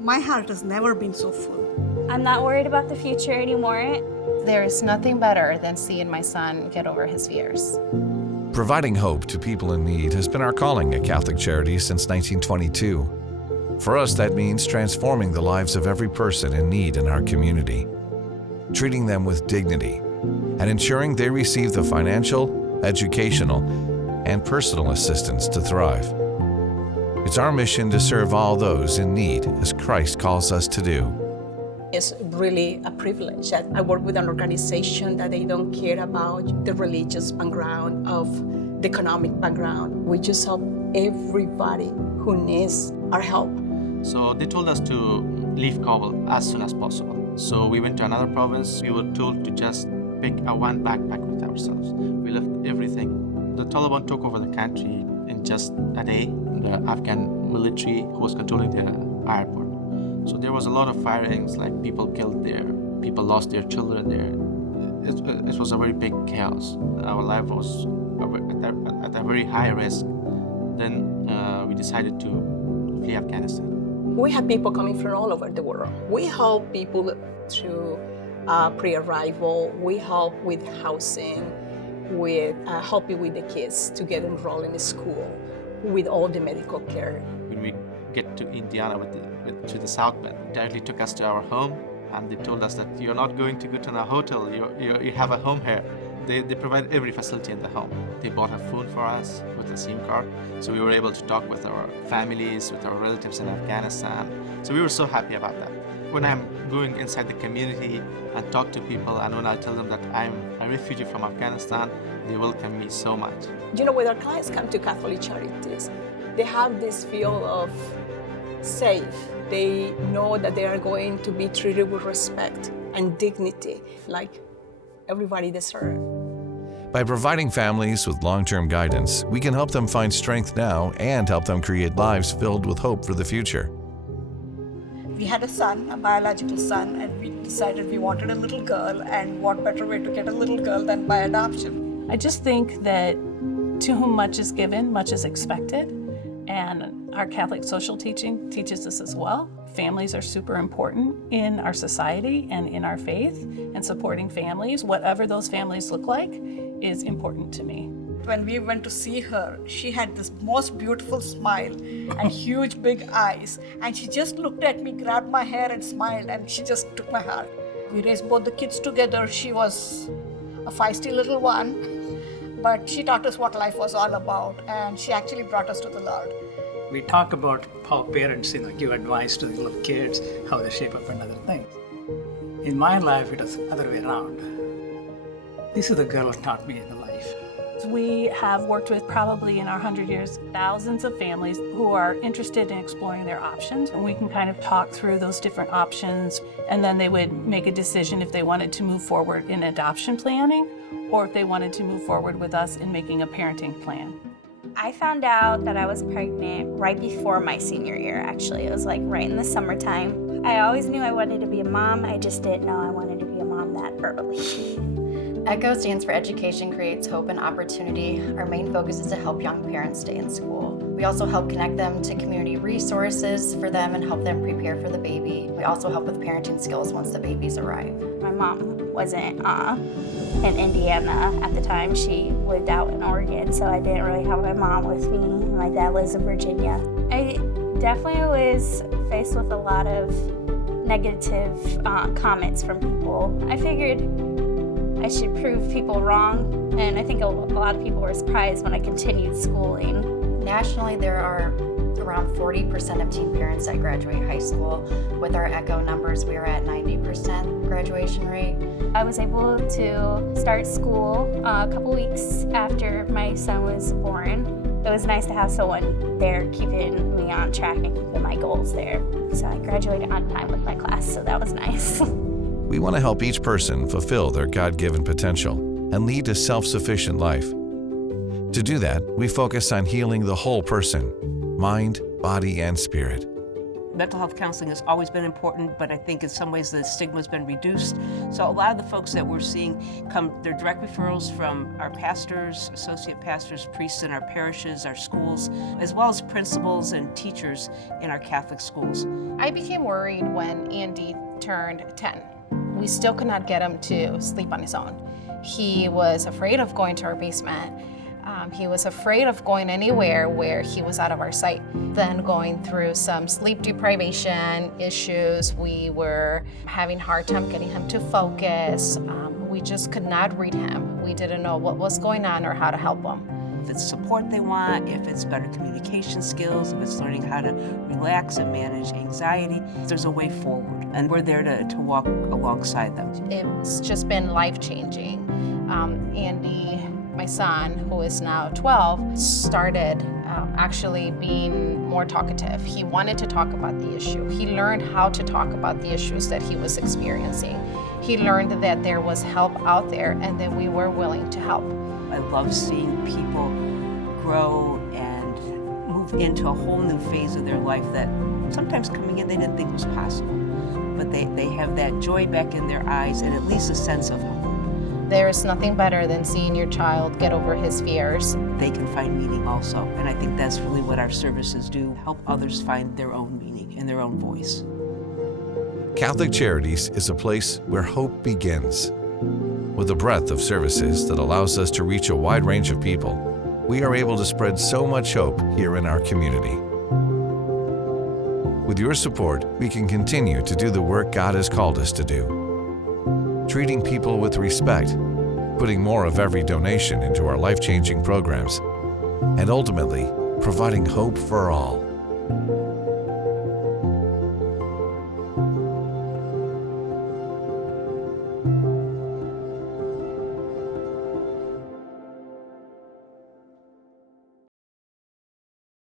My heart has never been so full. I'm not worried about the future anymore. There is nothing better than seeing my son get over his fears. Providing hope to people in need has been our calling at Catholic Charities since 1922. For us, that means transforming the lives of every person in need in our community, treating them with dignity, and ensuring they receive the financial, educational, and personal assistance to thrive. It's our mission to serve all those in need as Christ calls us to do. It's really a privilege that I work with an organization that they don't care about the religious background of the economic background. We just help everybody who needs our help. So they told us to leave Kabul as soon as possible. So we went to another province. We were told to just pick one backpack with ourselves. We left everything. The Taliban took over the country in just a day. The Afghan military who was controlling the airport. So there was a lot of firings, like people killed there, people lost their children there. It was a very big chaos. Our life was at a very high risk. Then we decided to flee Afghanistan. We have people coming from all over the world. We help people through pre-arrival. We help with housing, with helping with the kids to get enrolled in the school, with all the medical care. When we get to Indiana to the South Bend, they directly took us to our home, and they told us that you're not going to go to a hotel, you have a home here. They provide every facility in the home. They bought a phone for us with a SIM card, so we were able to talk with our families, with our relatives in Afghanistan. So we were so happy about that. When I'm going inside the community and talk to people, and when I tell them that I'm a refugee from Afghanistan, they welcome me so much. You know, when our clients come to Catholic Charities, they have this feel of safe. They know that they are going to be treated with respect and dignity, like everybody deserves. By providing families with long-term guidance, we can help them find strength now and help them create lives filled with hope for the future. We had a son, a biological son, and we decided we wanted a little girl, and what better way to get a little girl than by adoption? I just think that to whom much is given, much is expected. And our Catholic social teaching teaches us as well. Families are super important in our society and in our faith, and supporting families, whatever those families look like, is important to me. When we went to see her, she had this most beautiful smile and huge big eyes, and she just looked at me, grabbed my hair and smiled, and she just took my heart. We raised both the kids together. She was a feisty little one, but she taught us what life was all about, and she actually brought us to the Lord. We talk about how parents, give advice to the little kids, how they shape up and other things. In my life, it was the other way around. This is the girl who taught me the life. We have worked with, probably in our 100 years, thousands of families who are interested in exploring their options, and we can kind of talk through those different options, and then they would make a decision if they wanted to move forward in adoption planning or if they wanted to move forward with us in making a parenting plan. I found out that I was pregnant right before my senior year, actually. It was like right in the summertime. I always knew I wanted to be a mom, I just didn't know I wanted to be a mom that early. ECHO stands for Education Creates Hope and Opportunity. Our main focus is to help young parents stay in school. We also help connect them to community resources for them and help them prepare for the baby. We also help with parenting skills once the babies arrive. My mom wasn't in Indiana at the time. She lived out in Oregon, so I didn't really have my mom with me. My dad lives in Virginia. I definitely was faced with a lot of negative comments from people. I figured I should prove people wrong, and I think a lot of people were surprised when I continued schooling. Nationally, there are around 40% of teen parents that graduate high school. With our ECHO numbers, we are at 90% graduation rate. I was able to start school a couple weeks after my son was born. It was nice to have someone there keeping me on track and keeping my goals there. So I graduated on time with my class, so that was nice. We want to help each person fulfill their God-given potential and lead a self-sufficient life. To do that, we focus on healing the whole person, mind, body, and spirit. Mental health counseling has always been important, but I think in some ways the stigma's been reduced. So a lot of the folks that we're seeing they're direct referrals from our pastors, associate pastors, priests in our parishes, our schools, as well as principals and teachers in our Catholic schools. I became worried when Andy turned 10. We still could not get him to sleep on his own. He was afraid of going to our basement. He was afraid of going anywhere where he was out of our sight. Then going through some sleep deprivation issues, we were having a hard time getting him to focus. We just could not read him. We didn't know what was going on or how to help him. If it's support they want, if it's better communication skills, if it's learning how to relax and manage anxiety, there's a way forward. And we're there to walk alongside them. It's just been life-changing. Andy, my son, who is now 12, started actually being more talkative. He wanted to talk about the issue. He learned how to talk about the issues that he was experiencing. He learned that there was help out there and that we were willing to help. I love seeing people grow and move into a whole new phase of their life that sometimes coming in they didn't think was possible. But they have that joy back in their eyes and at least a sense of hope. There is nothing better than seeing your child get over his fears. They can find meaning also, and I think that's really what our services do, help others find their own meaning and their own voice. Catholic Charities is a place where hope begins. With a breadth of services that allows us to reach a wide range of people, we are able to spread so much hope here in our community. With your support, we can continue to do the work God has called us to do. Treating people with respect, putting more of every donation into our life-changing programs, and ultimately, providing hope for all.